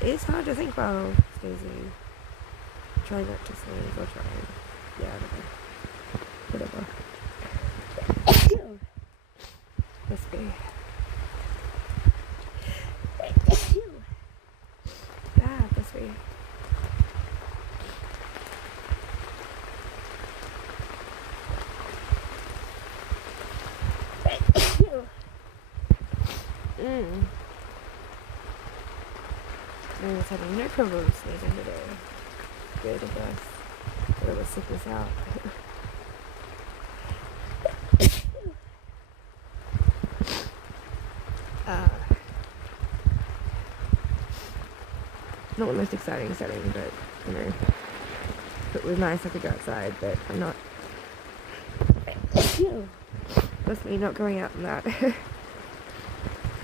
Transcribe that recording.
It's hard to think about, Stacey. Try not to sneeze, or try. Yeah, whatever. Must be. Must be. I was having no problem sneezing today. Good, I guess. Whatever sickness out. Not the most exciting setting, but, you know, if it was nice I could go outside, but I'm not. That's me not going out in that.